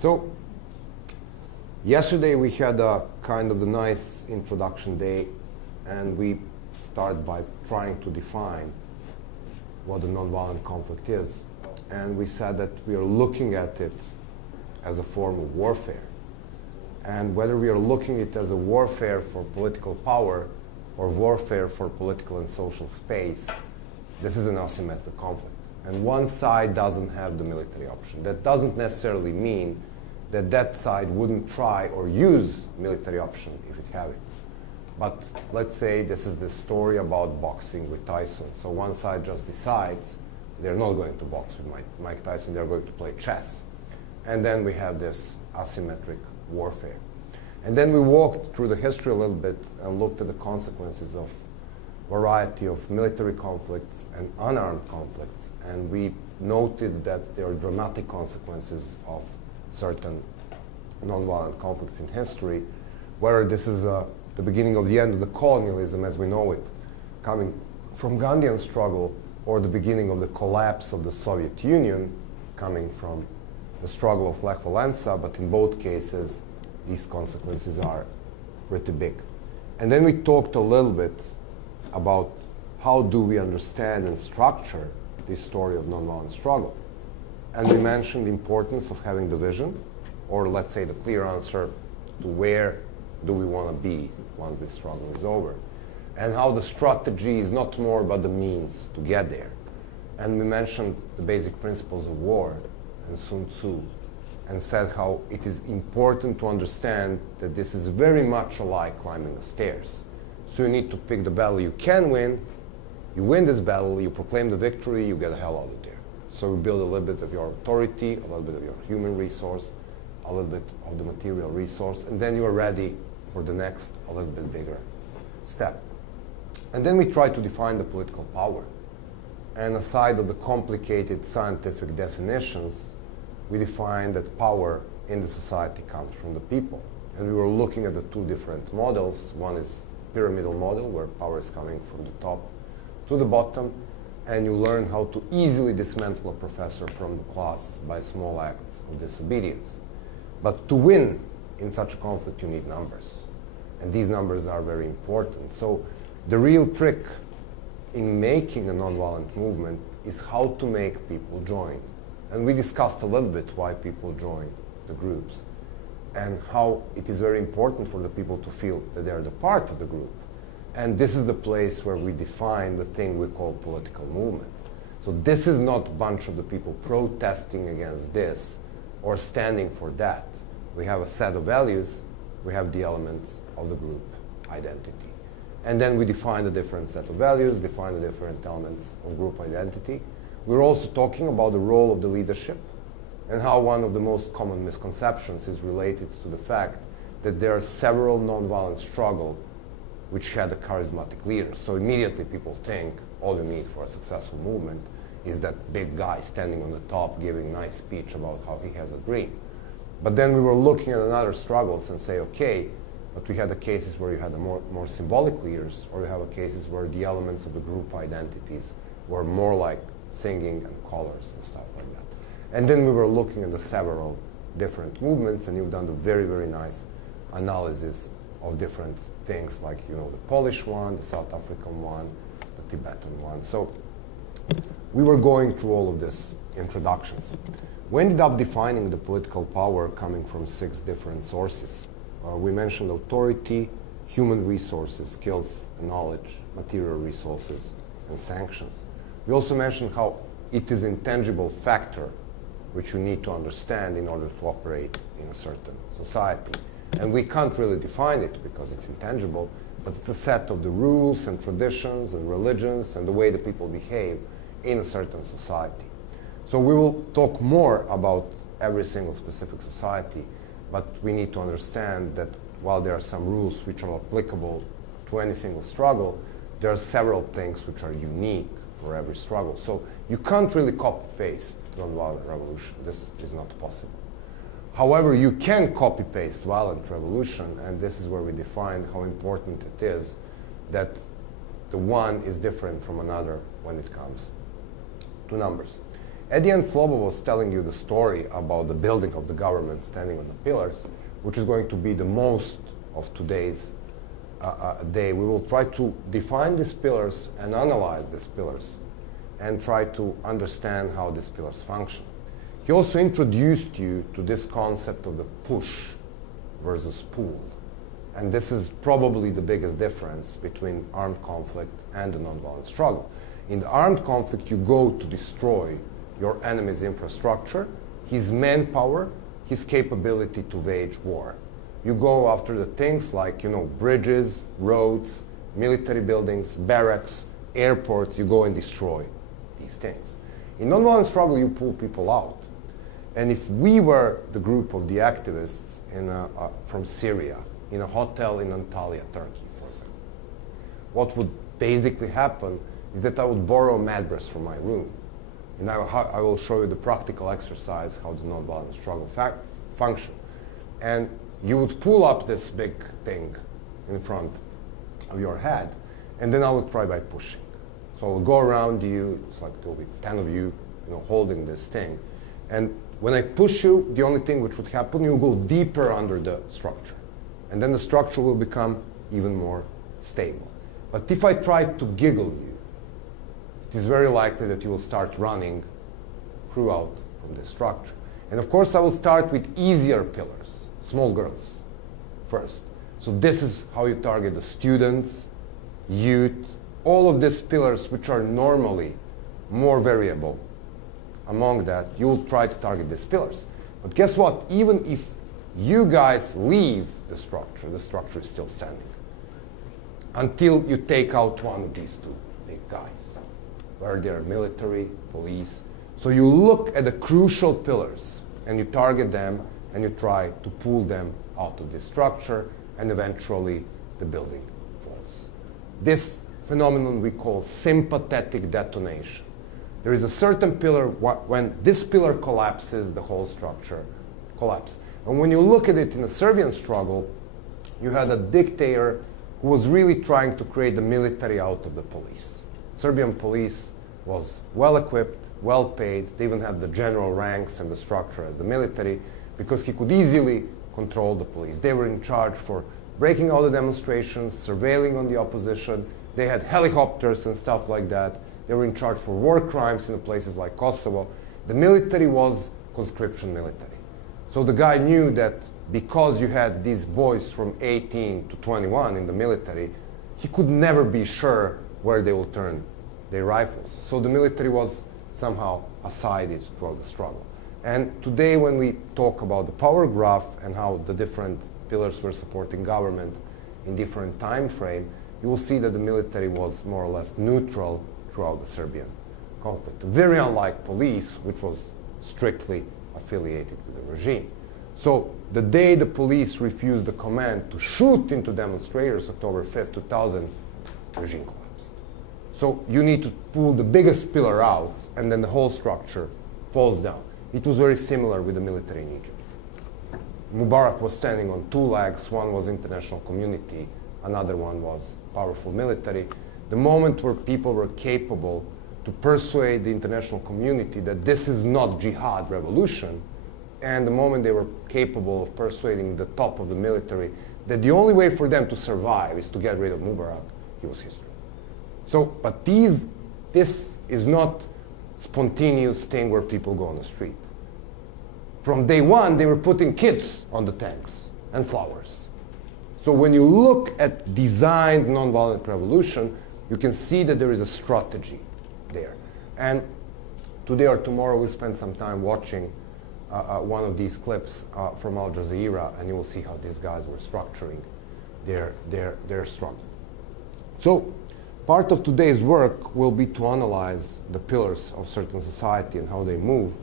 So yesterday we had a kind of a nice introduction day, and we start by trying to define what a nonviolent conflict is. And we said that we are looking at it as a form of warfare. And whether we are looking at it as a warfare for political power or warfare for political and social space, this is an asymmetric conflict. And one side doesn't have the military option. That doesn't necessarily mean that that side wouldn't try or use military option if it had it. But let's say this is the story about boxing with Tyson. So one side just decides they're not going to box with Mike Tyson, they're going to play chess. And then we have this asymmetric warfare. And then we walked through the history a little bit and looked at the consequences of a variety of military conflicts and unarmed conflicts. And we noted that there are dramatic consequences of certain nonviolent conflicts in history, whether this is the beginning of the end of the colonialism as we know it, coming from Gandhian struggle, or the beginning of the collapse of the Soviet Union, coming from the struggle of Lech Walesa, but in both cases, these consequences are pretty big. And then we talked a little bit about how do we understand and structure this story of nonviolent struggle. And we mentioned the importance of having the vision, or let's say the clear answer to where do we want to be once this struggle is over. And how the strategy is not more about the means to get there. And we mentioned the basic principles of war and Sun Tzu, and said how it is important to understand that this is very much like climbing the stairs. So you need to pick the battle you can win, you win this battle, you proclaim the victory, you get the hell out of there. So we build a little bit of your authority, a little bit of your human resource, a little bit of the material resource, and then you are ready for the next, a little bit bigger step. And then we try to define the political power. And aside of the complicated scientific definitions, we define that power in the society comes from the people. And we were looking at the two different models. One is pyramidal model, where power is coming from the top to the bottom, and you learn how to easily dismantle a professor from the class by small acts of disobedience. But to win in such a conflict, you need numbers. And these numbers are very important. So the real trick in making a nonviolent movement is how to make people join. And we discussed a little bit why people join the groups and how it is very important for the people to feel that they're the part of the group. And this is the place where we define the thing we call political movement. So this is not a bunch of the people protesting against this or standing for that. We have a set of values, we have the elements of the group identity. And then we define a different set of values, define the different elements of group identity. We're also talking about the role of the leadership and how one of the most common misconceptions is related to the fact that there are several nonviolent struggles which had a charismatic leader. So immediately people think all you need for a successful movement is that big guy standing on the top giving a nice speech about how he has a dream. But then we were looking at other struggles and say, okay, but we had the cases where you had the more symbolic leaders, or you have cases where the elements of the group identities were more like singing and colors and stuff like that. And then we were looking at the several different movements, and you've done a very, very nice analysis of different things, like the Polish one, the South African one, the Tibetan one. So we were going through all of these introductions. We ended up defining the political power coming from 6 different sources. We mentioned authority, human resources, skills and knowledge, material resources, and sanctions. We also mentioned how it is an intangible factor which you need to understand in order to operate in a certain society. And we can't really define it because it's intangible, but it's a set of the rules and traditions and religions and the way the people behave in a certain society. So we will talk more about every single specific society, but we need to understand that while there are some rules which are applicable to any single struggle, there are several things which are unique for every struggle. So you can't really copy-paste nonviolent revolution. This is not possible. However, you can copy-paste violent revolution, and this is where we define how important it is that the one is different from another when it comes to numbers. At the end, Slobo was telling you the story about the building of the government standing on the pillars, which is going to be the most of today's day. We will try to define these pillars and analyze these pillars and try to understand how these pillars function. He also introduced you to this concept of the push versus pull. And this is probably the biggest difference between armed conflict and the nonviolent struggle. In the armed conflict, you go to destroy your enemy's infrastructure, his manpower, his capability to wage war. You go after the things like, bridges, roads, military buildings, barracks, airports. You go and destroy these things. In nonviolent struggle, you pull people out. And if we were the group of the activists from Syria, in a hotel in Antalya, Turkey, for example, what would basically happen is that I would borrow a mattress from my room. And I will show you the practical exercise how the nonviolent struggle function. And you would pull up this big thing in front of your head, and then I would try by pushing. So I'll go around you, it's like there will be 10 of you, holding this thing. And when I push you, the only thing which would happen, you'll go deeper under the structure. And then the structure will become even more stable. But if I try to giggle you, it is very likely that you will start running throughout from this structure. And of course, I will start with easier pillars, small girls first. So this is how you target the students, youth, all of these pillars which are normally more variable. Among that, you will try to target these pillars. But guess what? Even if you guys leave the structure is still standing. Until you take out one of these two big guys, where they are military, police. So you look at the crucial pillars, and you target them, and you try to pull them out of this structure, and eventually the building falls. This phenomenon we call sympathetic detonation. There is a certain pillar, when this pillar collapses, the whole structure collapses. And when you look at it in the Serbian struggle, you had a dictator who was really trying to create the military out of the police. Serbian police was well equipped, well paid. They even had the general ranks and the structure as the military because he could easily control the police. They were in charge for breaking all the demonstrations, surveilling on the opposition. They had helicopters and stuff like that. They were in charge for war crimes in places like Kosovo. The military was conscription military. So the guy knew that because you had these boys from 18 to 21 in the military, he could never be sure where they will turn their rifles. So the military was somehow assided throughout the struggle. And today when we talk about the power graph and how the different pillars were supporting government in different time frame, you will see that the military was more or less neutral throughout the Serbian conflict. Very unlike police, which was strictly affiliated with the regime. So the day the police refused the command to shoot into demonstrators, October 5th, 2000, the regime collapsed. So you need to pull the biggest pillar out, and then the whole structure falls down. It was very similar with the military in Egypt. Mubarak was standing on two legs. One was international community, another one was powerful military. The moment where people were capable to persuade the international community that this is not jihad revolution, and the moment they were capable of persuading the top of the military that the only way for them to survive is to get rid of Mubarak, it was history. So, but this is not spontaneous thing where people go on the street. From day one, they were putting kids on the tanks and flowers. So when you look at designed nonviolent revolution, you can see that there is a strategy there. And today or tomorrow, we'll spend some time watching one of these clips from Al Jazeera, and you will see how these guys were structuring their struggle. So part of today's work will be to analyze the pillars of certain society and how they move.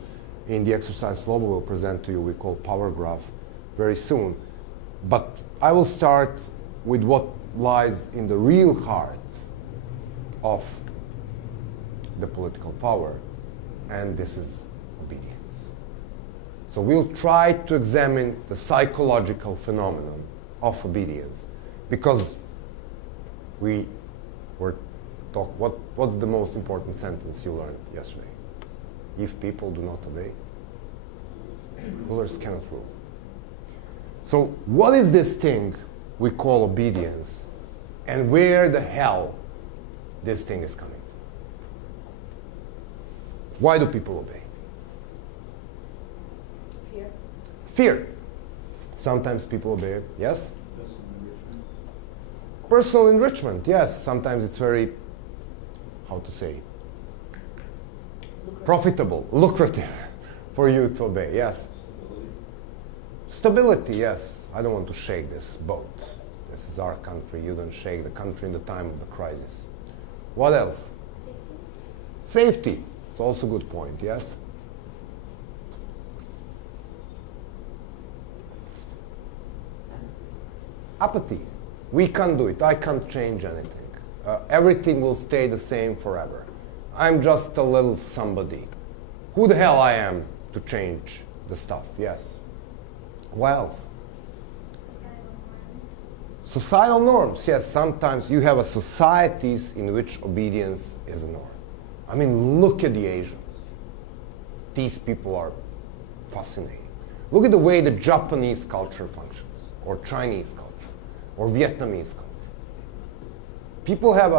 In the exercise Slobo will present to you, we call power graph, very soon. But I will start with what lies in the real heart of the political power, and this is obedience. So we'll try to examine the psychological phenomenon of obedience, because we were what's the most important sentence you learned yesterday? if people do not obey. Rulers cannot rule. So what is this thing we call obedience, and where the hell this thing is coming from? Why do people obey? Fear. Fear. Sometimes people obey, yes? Personal enrichment, yes. Sometimes it's very, how to say, profitable, lucrative for you to obey, yes. Stability, yes. I don't want to shake this boat. This is our country. You don't shake the country in the time of the crisis. What else? Safety. It's also a good point, yes? Apathy. We can't do it. I can't change anything. Everything will stay the same forever. I'm just a little somebody. Who the hell I am to change the stuff? Yes. What else? Societal norms. Yes, sometimes you have societies in which obedience is a norm. I mean, look at the Asians. These people are fascinating. Look at the way the Japanese culture functions, or Chinese culture, or Vietnamese culture. People have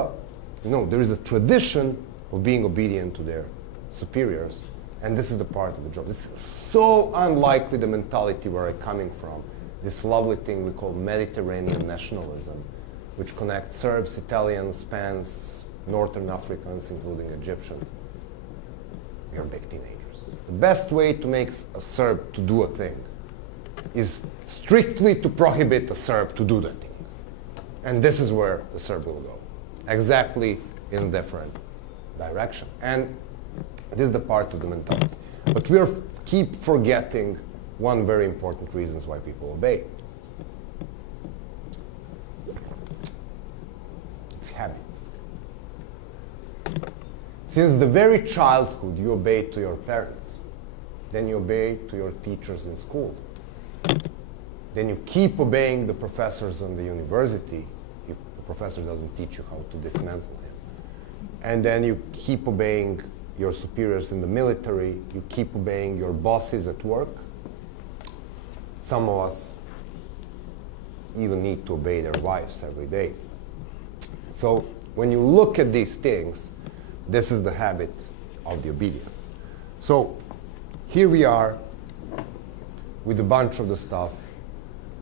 there is a tradition of being obedient to their superiors, and this is the part of the job. This is so unlikely the mentality where I'm coming from, this lovely thing we call Mediterranean nationalism, which connects Serbs, Italians, Spaniards, Northern Africans, including Egyptians. We are big teenagers. The best way to make a Serb to do a thing is strictly to prohibit a Serb to do that thing. And this is where the Serb will go, exactly in a different direction. And this is the part of the mentality. But we keep forgetting one very important reason why people obey. It's habit. Since the very childhood, you obey to your parents. Then you obey to your teachers in school. Then you keep obeying the professors in the university if the professor doesn't teach you how to dismantle him. And then you keep obeying your superiors in the military. You keep obeying your bosses at work. Some of us even need to obey their wives every day. So when you look at these things, this is the habit of the obedience. So here we are with a bunch of the stuff,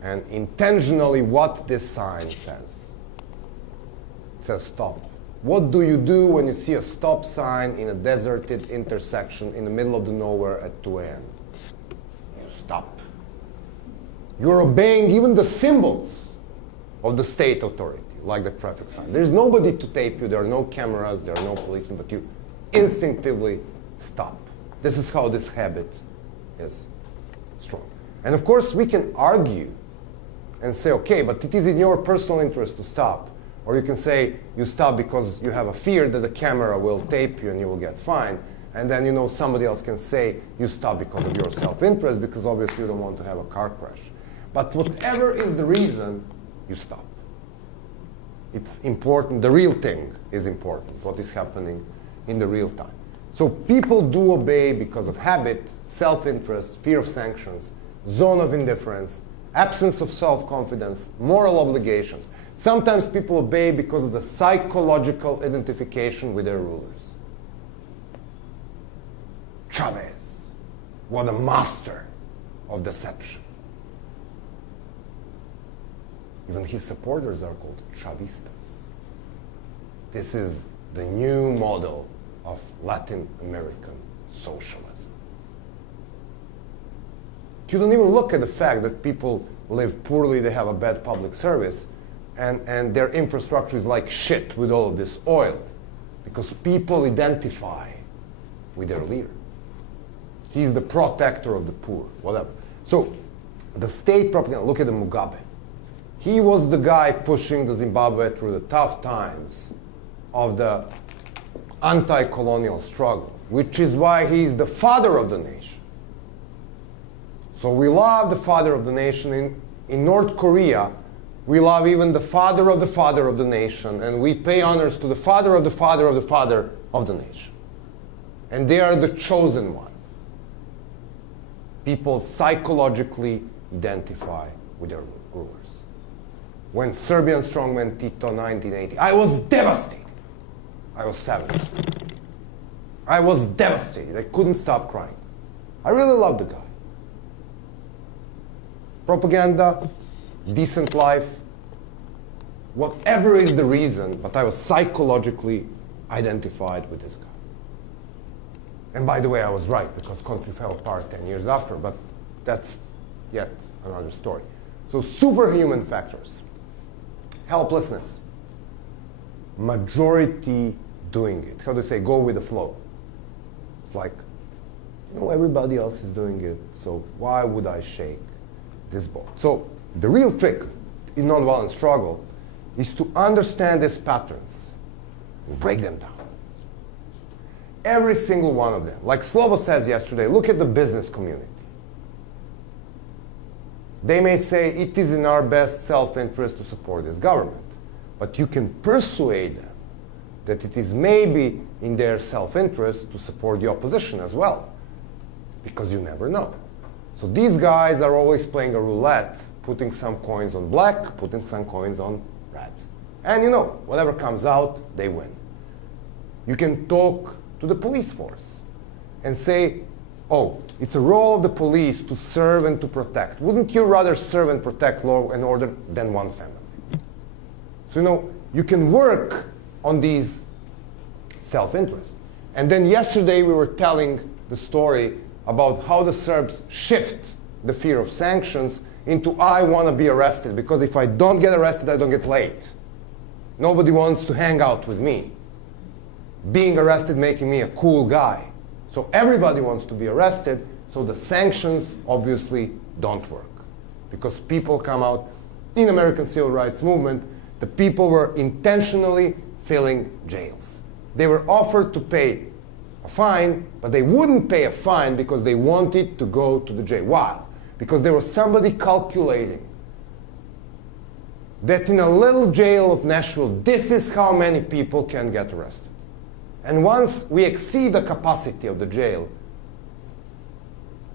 and intentionally what this sign says. It says stop. What do you do when you see a stop sign in a deserted intersection in the middle of the nowhere at 2 a.m.? You stop. You're obeying even the symbols of the state authority, like the traffic sign. There's nobody to tape you, there are no cameras, there are no policemen, but you instinctively stop. This is how this habit is strong. And of course, we can argue and say, okay, but it is in your personal interest to stop. Or you can say you stop because you have a fear that the camera will tape you and you will get fined. And then somebody else can say you stop because of your self-interest, because obviously you don't want to have a car crash. But whatever is the reason, you stop. It's important. The real thing is important, what is happening in the real time. So people do obey because of habit, self-interest, fear of sanctions, zone of indifference, absence of self-confidence, moral obligations. Sometimes people obey because of the psychological identification with their rulers. Chavez, what a master of deception. Even his supporters are called Chavistas. This is the new model of Latin American socialism. You don't even look at the fact that people live poorly, they have a bad public service, and their infrastructure is like shit with all of this oil, because people identify with their leader. He's the protector of the poor, whatever. So the state propaganda, look at the Mugabe. He was the guy pushing the Zimbabwe through the tough times of the anti-colonial struggle, which is why he's the father of the nation. So we love the father of the nation. In North Korea, we love even the father of the nation, and we pay honors to the father of the father of the father of the nation. And they are the chosen one. People psychologically identify with their rulers. When Serbian strongman Tito, 1980, I was devastated. I was 7. I was devastated. I couldn't stop crying. I really loved the guy. Propaganda, decent life, whatever is the reason, but I was psychologically identified with this guy. And by the way, I was right, because country fell apart 10 years after, but that's yet another story. So superhuman factors. Helplessness. Majority doing it. How do they say? Go with the flow. It's like, everybody else is doing it, so why would I shake this boat? So the real trick in nonviolent struggle is to understand these patterns and break them down. Every single one of them. Like Slobo says yesterday, look at the business community. They may say it is in our best self-interest to support this government, but you can persuade them that it is maybe in their self-interest to support the opposition as well, because you never know. So these guys are always playing a roulette, putting some coins on black, putting some coins on red. And whatever comes out, they win. You can talk to the police force and say, oh, it's a role of the police to serve and to protect. Wouldn't you rather serve and protect law and order than one family? So, you can work on these self-interests. And then yesterday we were telling the story about how the Serbs shift the fear of sanctions into I want to be arrested, because if I don't get arrested, I don't get late. Nobody wants to hang out with me. Being arrested making me a cool guy. So everybody wants to be arrested, so the sanctions obviously don't work. Because people come out in American civil rights movement, the people were intentionally filling jails. They were offered to pay a fine, but they wouldn't pay a fine because they wanted to go to the jail. Why? Because there was somebody calculating that in a little jail of Nashville, this is how many people can get arrested. And once we exceed the capacity of the jail,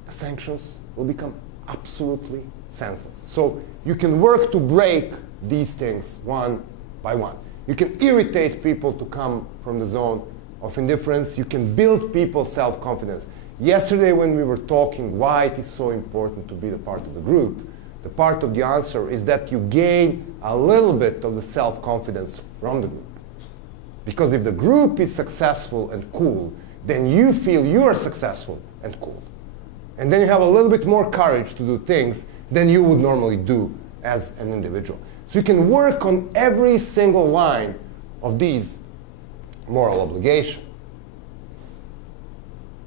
the sanctions will become absolutely senseless. So you can work to break these things one by one. You can irritate people to come from the zone of indifference. You can build people's self-confidence. Yesterday when we were talking why it is so important to be a part of the group, the part of the answer is that you gain a little bit of the self-confidence from the group. Because if the group is successful and cool, then you feel you are successful and cool. And then you have a little bit more courage to do things than you would normally do as an individual. So you can work on every single line of these moral obligation.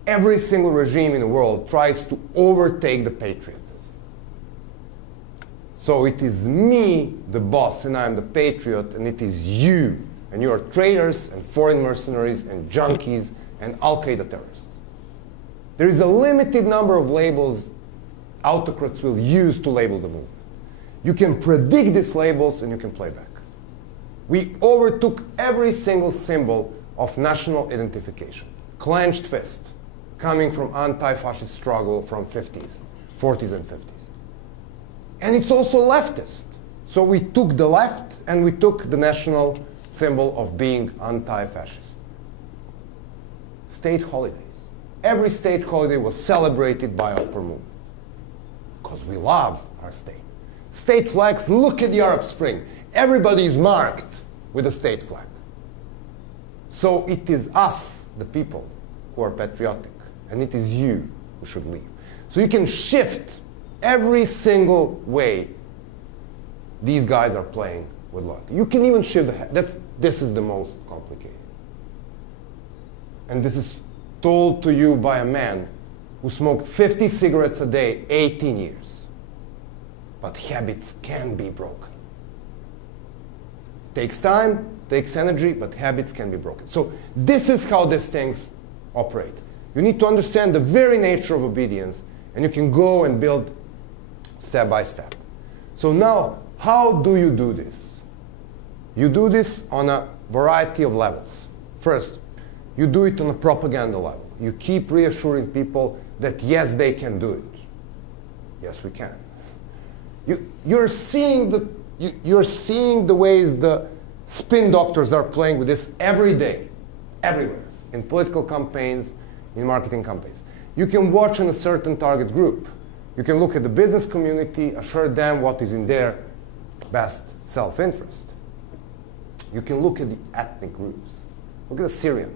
Every single regime in the world tries to overtake the patriotism. So it is me, the boss, and I'm the patriot, and it is you. And you are traitors and foreign mercenaries and junkies and Al-Qaeda terrorists. There is a limited number of labels autocrats will use to label the movement. You can predict these labels and you can play back. We overtook every single symbol of national identification. Clenched fist, coming from anti-fascist struggle from 40s and 50s. And it's also leftist. So we took the left and we took the national symbol of being anti-fascist. State holidays. Every state holiday was celebrated by upper movement because we love our state. State flags, look at the Arab Spring. Everybody is marked with a state flag. So it is us, the people, who are patriotic, and it is you who should leave. So you can shift every single way these guys are playing with loyalty. You can even shift the head. This is the most complicated. And this is told to you by a man who smoked 50 cigarettes a day, 18 years. But habits can be broken. Takes time, takes energy, but habits can be broken. So this is how these things operate. You need to understand the very nature of obedience, and you can go and build step by step. So now, how do you do this? You do this on a variety of levels. First, you do it on a propaganda level. You keep reassuring people that yes, they can do it. Yes, we can. You're seeing the ways the spin doctors are playing with this every day, everywhere, in political campaigns, in marketing campaigns. You can watch in a certain target group. You can look at the business community, assure them what is in their best self-interest. You can look at the ethnic groups. Look at Syria now.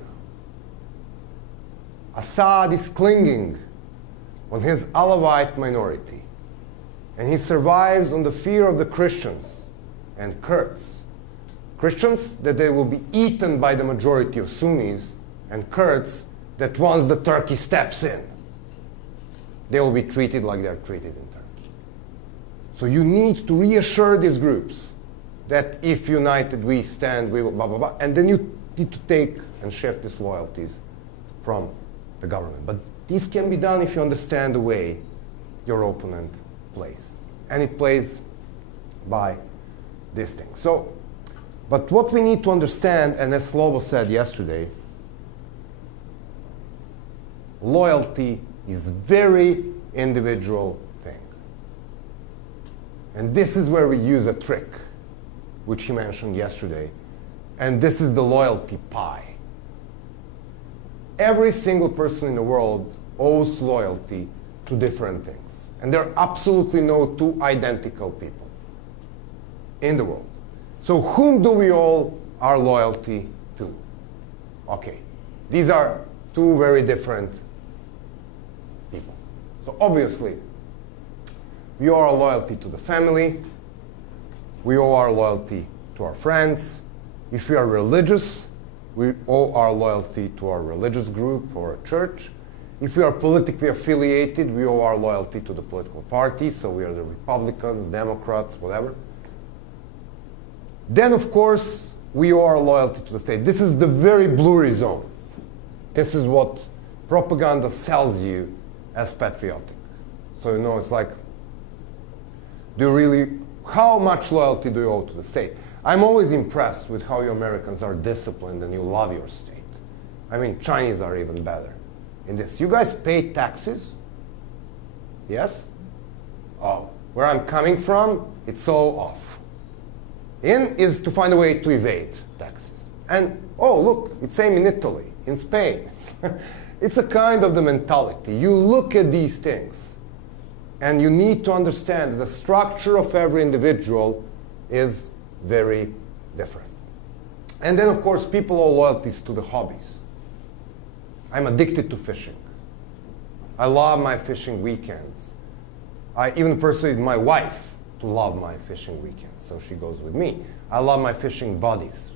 Assad is clinging on his Alawite minority. And he survives on the fear of the Christians and Kurds. Christians, that they will be eaten by the majority of Sunnis, and Kurds, that once the Turkey steps in, they will be treated like they're treated in Turkey. So you need to reassure these groups that if united we stand, we will blah, blah, blah. And then you need to take and shift these loyalties from the government. But this can be done if you understand the way your opponent plays. And it plays by these things. So, but what we need to understand, and as Slobo said yesterday, loyalty is very individual thing. And this is where we use a trick, which he mentioned yesterday. And this is the loyalty pie. Every single person in the world owes loyalty to different things. And there are absolutely no two identical people in the world. So whom do we owe our loyalty to? Okay, these are two very different people. So obviously, we owe our loyalty to the family. We owe our loyalty to our friends. If we are religious, we owe our loyalty to our religious group or a church. If we are politically affiliated, we owe our loyalty to the political party. So we are the Republicans, Democrats, whatever. Then, of course, we owe our loyalty to the state. This is the very blurry zone. This is what propaganda sells you as patriotic. So, you know, it's like, how much loyalty do you owe to the state? I'm always impressed with how you Americans are disciplined and you love your state. I mean, Chinese are even better in this. You guys pay taxes? Yes? Oh, where I'm coming from, it's so off. In is to find a way to evade taxes. And, oh, look, it's same in Italy, in Spain. It's a kind of the mentality. You look at these things, and you need to understand that the structure of every individual is very different. And then, of course, people owe loyalties to the hobbies. I'm addicted to fishing. I love my fishing weekends. I even persuaded my wife to love my fishing weekends, so she goes with me. I love my fishing buddies.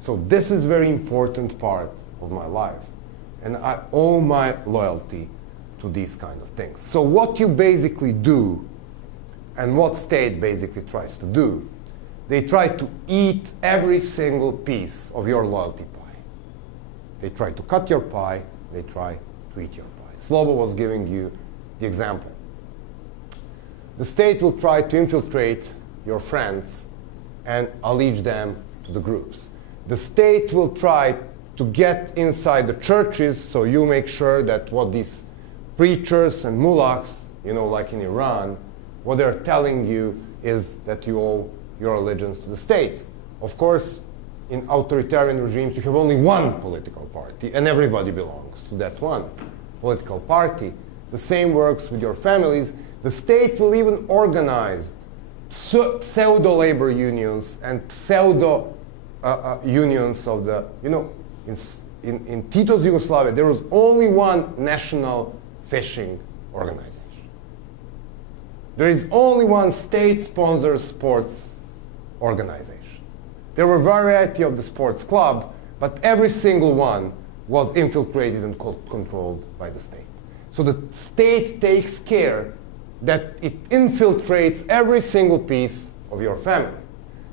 So this is a very important part of my life. And I owe my loyalty to these kind of things. So what you basically do, and what state basically tries to do, they try to eat every single piece of your loyalty pie. They try to cut your pie, they try to eat your pie. Slobo was giving you the example. The state will try to infiltrate your friends and allege them to the groups. The state will try to get inside the churches, so you make sure that what these preachers and mullahs, you know, like in Iran, what they're telling you is that you owe your allegiance to the state. Of course, in authoritarian regimes, you have only one political party, and everybody belongs to that one political party. The same works with your families. The state will even organize pseudo-labor unions and pseudo-unions of the, you know, in Tito's Yugoslavia, there was only one national fishing organization. There is only one state-sponsored sports organization. There were a variety of the sports club, but every single one was infiltrated and controlled by the state. So the state takes care that it infiltrates every single piece of your family.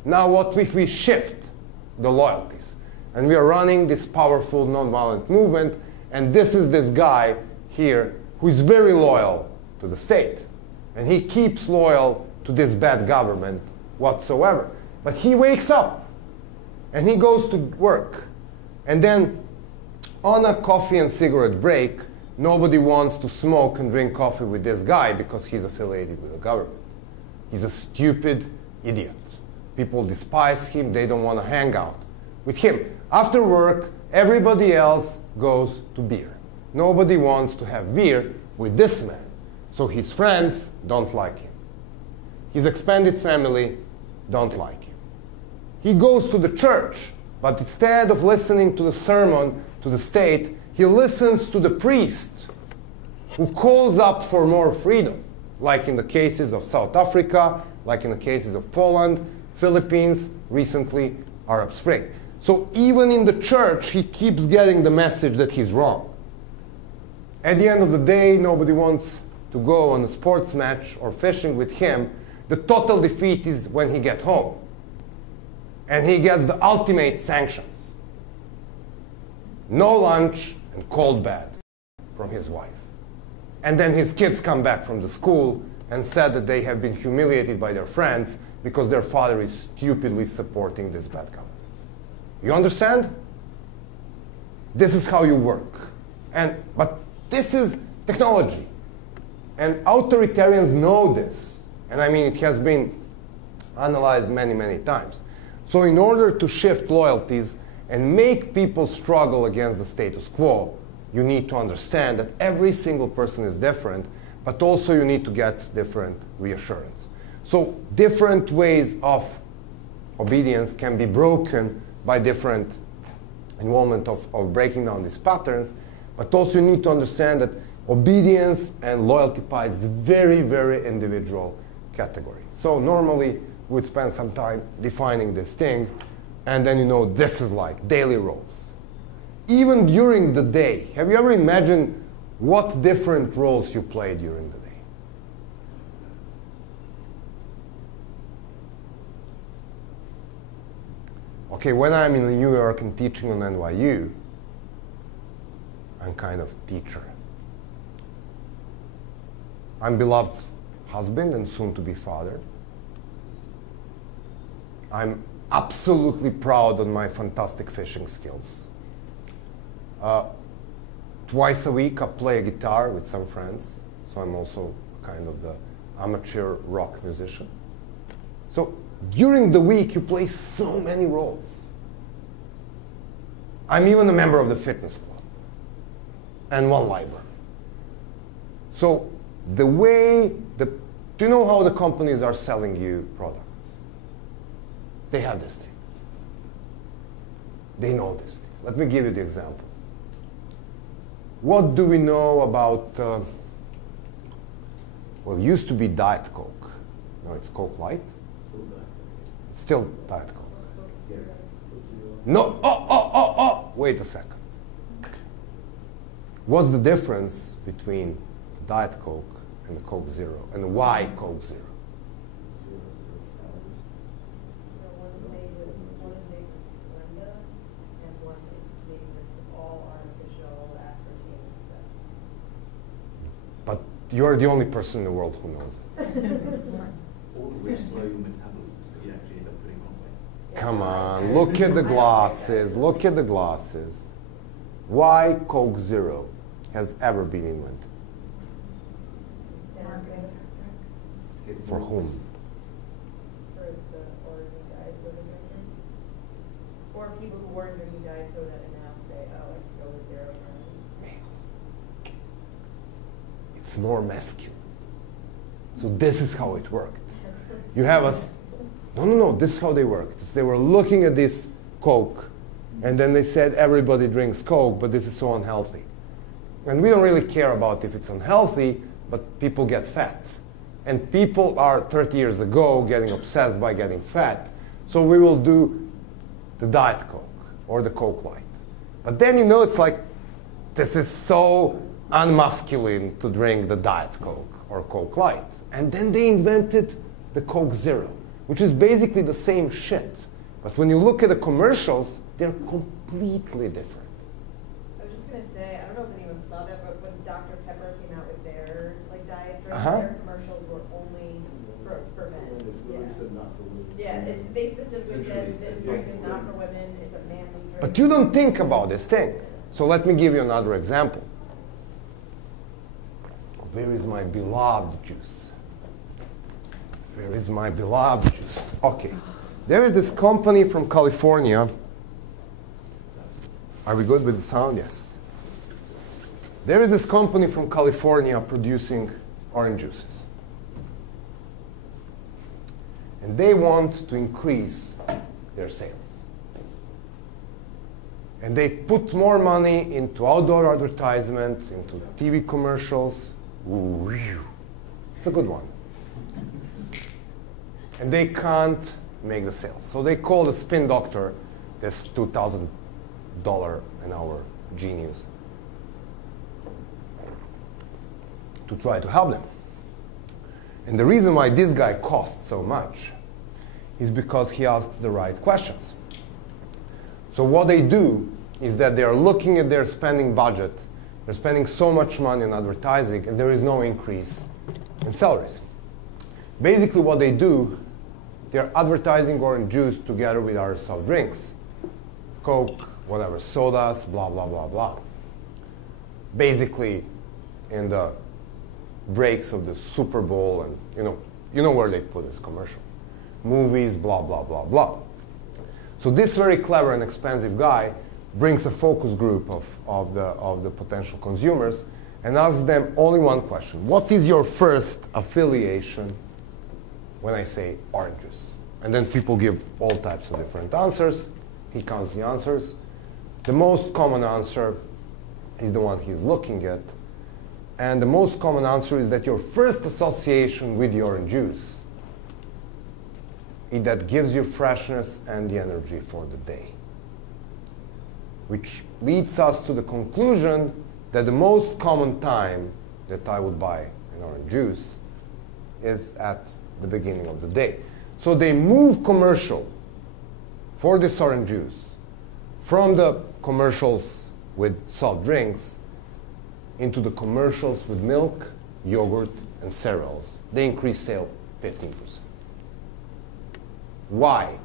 Now what if we shift the loyalties? And we are running this powerful nonviolent movement, and this is this guy here who is very loyal to the state. And he keeps loyal to this bad government whatsoever. But he wakes up, and he goes to work. And then on a coffee and cigarette break, nobody wants to smoke and drink coffee with this guy because he's affiliated with the government. He's a stupid idiot. People despise him. They don't want to hang out with him. After work, everybody else goes to beer. Nobody wants to have beer with this man. So his friends don't like him. His expanded family don't like him. He goes to the church, but instead of listening to the sermon, to the state, he listens to the priest who calls up for more freedom, like in the cases of South Africa, like in the cases of Poland, Philippines, recently Arab Spring. So even in the church, he keeps getting the message that he's wrong. At the end of the day, nobody wants to go on a sports match or fishing with him. The total defeat is when he gets home. And he gets the ultimate sanctions. No lunch and cold bed from his wife. And then his kids come back from the school and said that they have been humiliated by their friends because their father is stupidly supporting this bad government. You understand? This is how you work. But this is technology. And authoritarians know this. And I mean, it has been analyzed many, many times. So in order to shift loyalties and make people struggle against the status quo, you need to understand that every single person is different, but also you need to get different reassurance. So different ways of obedience can be broken by different involvement of breaking down these patterns, but also you need to understand that obedience and loyalty pie is a very, very individual category. So normally we'd spend some time defining this thing, and then this is like daily roles. Even during the day, have you ever imagined what different roles you play during the day? Okay, when I'm in New York and teaching on NYU, I'm kind of teacher. I'm beloved husband and soon-to-be father. I'm absolutely proud of my fantastic fishing skills. Twice a week I play a guitar with some friends, so I'm also kind of the amateur rock musician. So during the week you play so many roles. I'm even a member of the fitness club and one library. So the way, do you know how the companies are selling you products? They have this thing. They know this thing. Let me give you the example. What do we know about, well, it used to be Diet Coke. No, it's Coke Light. It's still Diet Coke. No, wait a second. What's the difference between the Diet Coke and the Coke Zero, and why Coke Zero? But you're the only person in the world who knows it. All the rich slow metabolisms that you actually end up putting on weight. Come on, look at the glasses, look at the glasses. Why Coke Zero has ever been invented? For whom? For the ordinary diet soda drinkers. Or people who weren't drinking diet soda and now say, oh, I can go with zero. It's more masculine. So this is how it worked. You have us. No, this is how they worked. They were looking at this Coke, and then they said everybody drinks Coke, but this is so unhealthy. And we don't really care about if it's unhealthy, but people get fat. And people are 30 years ago getting obsessed by getting fat. So we will do the Diet Coke or the Coke Light. But then it's like, this is so unmasculine to drink the Diet Coke or Coke Light. And then they invented the Coke Zero, which is basically the same shit. But when you look at the commercials, they're completely different. I was just going to say, I don't know if anyone saw that, but when Dr. Pepper came out with their diet drink, their commercials were only for men. Yeah, they specifically said this drink is not for women, it's a manly drink. But you don't think about this thing. So let me give you another example. Where is my beloved juice? Where is my beloved juice? Okay. There is this company from California. Are we good with the sound? Yes. There is this company from California producing orange juices. And they want to increase their sales. And they put more money into outdoor advertisement, into TV commercials. Ooh, it's a good one. And they can't make the sales. So they call the spin doctor, this $2,000 an hour genius, to try to help them. And the reason why this guy costs so much is because he asks the right questions. So what they do is that they are looking at their spending budget. They're spending so much money on advertising, and there is no increase in salaries. Basically what they do, they're advertising orange juice together with our soft drinks, Coke, whatever, sodas, blah, blah, blah, blah. Basically, in the breaks of the Super Bowl, and you know where they put these commercials. Movies, blah, blah, blah, blah. So this very clever and expensive guy brings a focus group of the potential consumers and asks them only one question. What is your first affiliation when I say orange juice? And then people give all types of different answers. He counts the answers. The most common answer is the one he's looking at. And the most common answer is that your first association with the orange juice is that gives you freshness and the energy for the day. Which leads us to the conclusion that the most common time that I would buy an orange juice is at the beginning of the day. So they move commercial for this orange juice from the commercials with soft drinks into the commercials with milk, yogurt, and cereals. They increase sale 15%. Why?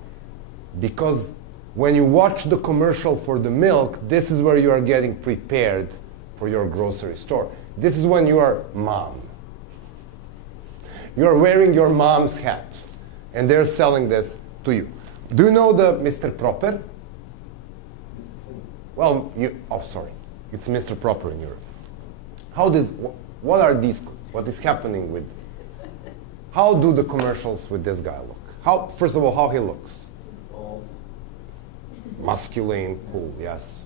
Because when you watch the commercial for the milk, this is where you are getting prepared for your grocery store. This is when you are mom. You are wearing your mom's hat, and they're selling this to you. Do you know the Mr. Proper? Well, sorry. It's Mr. Proper in Europe. What is happening with, how do the commercials with this guy look? First of all, how he looks. Masculine, cool, yes.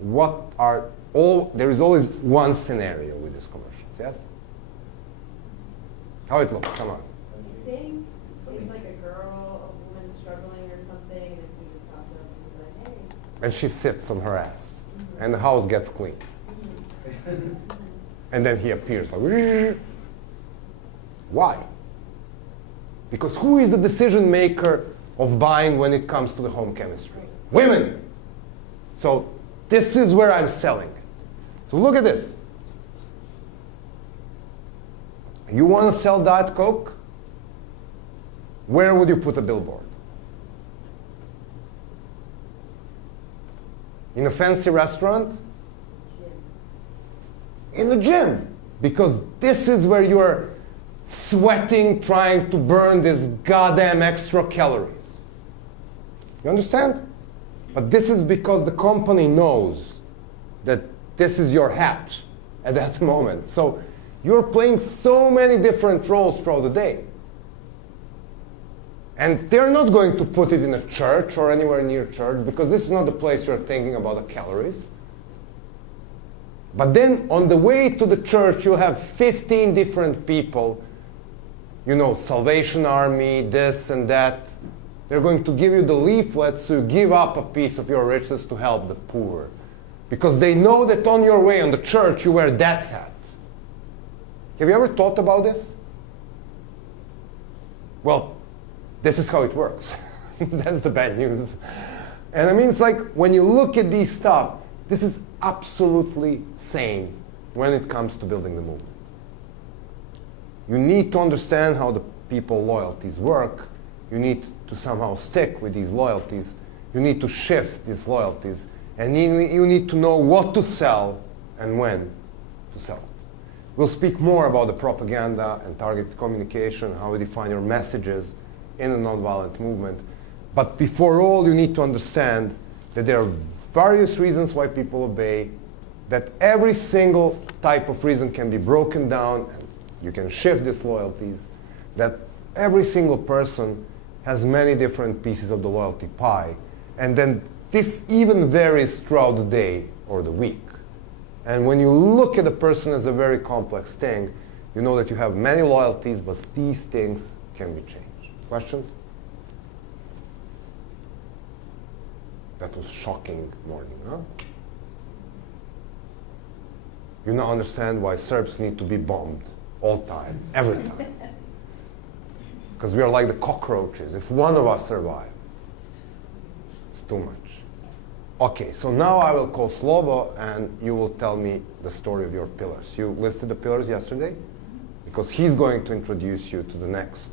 There is always one scenario with these commercials, yes? How it looks, come on. I think it's like a girl, a woman struggling or something, and he just pops up and he's like, hey. And she sits on her ass, and the house gets clean. And then he appears like, why? Because who is the decision maker of buying when it comes to the home chemistry? Women. So this is where I'm selling it. So look at this. You want to sell Diet Coke? Where would you put a billboard? In a fancy restaurant? In the gym. Because this is where you are sweating, trying to burn these goddamn extra calories. You understand? But this is because the company knows that this is your hat at that moment. So you're playing so many different roles throughout the day. And they're not going to put it in a church or anywhere near church, because this is not the place you're thinking about the calories. But then on the way to the church, you have 15 different people, Salvation Army, this and that. They're going to give you the leaflets, so you give up a piece of your riches to help the poor. Because they know that on your way on the church, you wear that hat. Have you ever thought about this? Well, this is how it works. That's the bad news. And I mean, it's like when you look at these stuff, this is absolutely same when it comes to building the movement. You need to understand how the people loyalties work. You need to somehow stick with these loyalties. You need to shift these loyalties. And you need to know what to sell and when to sell. We'll speak more about the propaganda and targeted communication, how you define your messages in a nonviolent movement. But before all, you need to understand that there are various reasons why people obey, that every single type of reason can be broken down, and you can shift these loyalties, that every single person has many different pieces of the loyalty pie, and then this even varies throughout the day or the week. And when you look at a person as a very complex thing, you know that you have many loyalties, but these things can be changed. Questions? That was shocking morning, huh? You now understand why Serbs need to be bombed all time, every time. Because we are like the cockroaches. If one of us survives, it's too much. Okay, so now I will call Slobo, and you will tell me the story of your pillars. You listed the pillars yesterday? Because he's going to introduce you to the next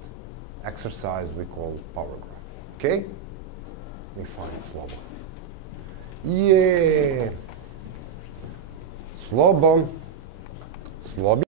exercise we call power graph. Okay? Let me find Slobo. Yeah! Slobo. Slobi.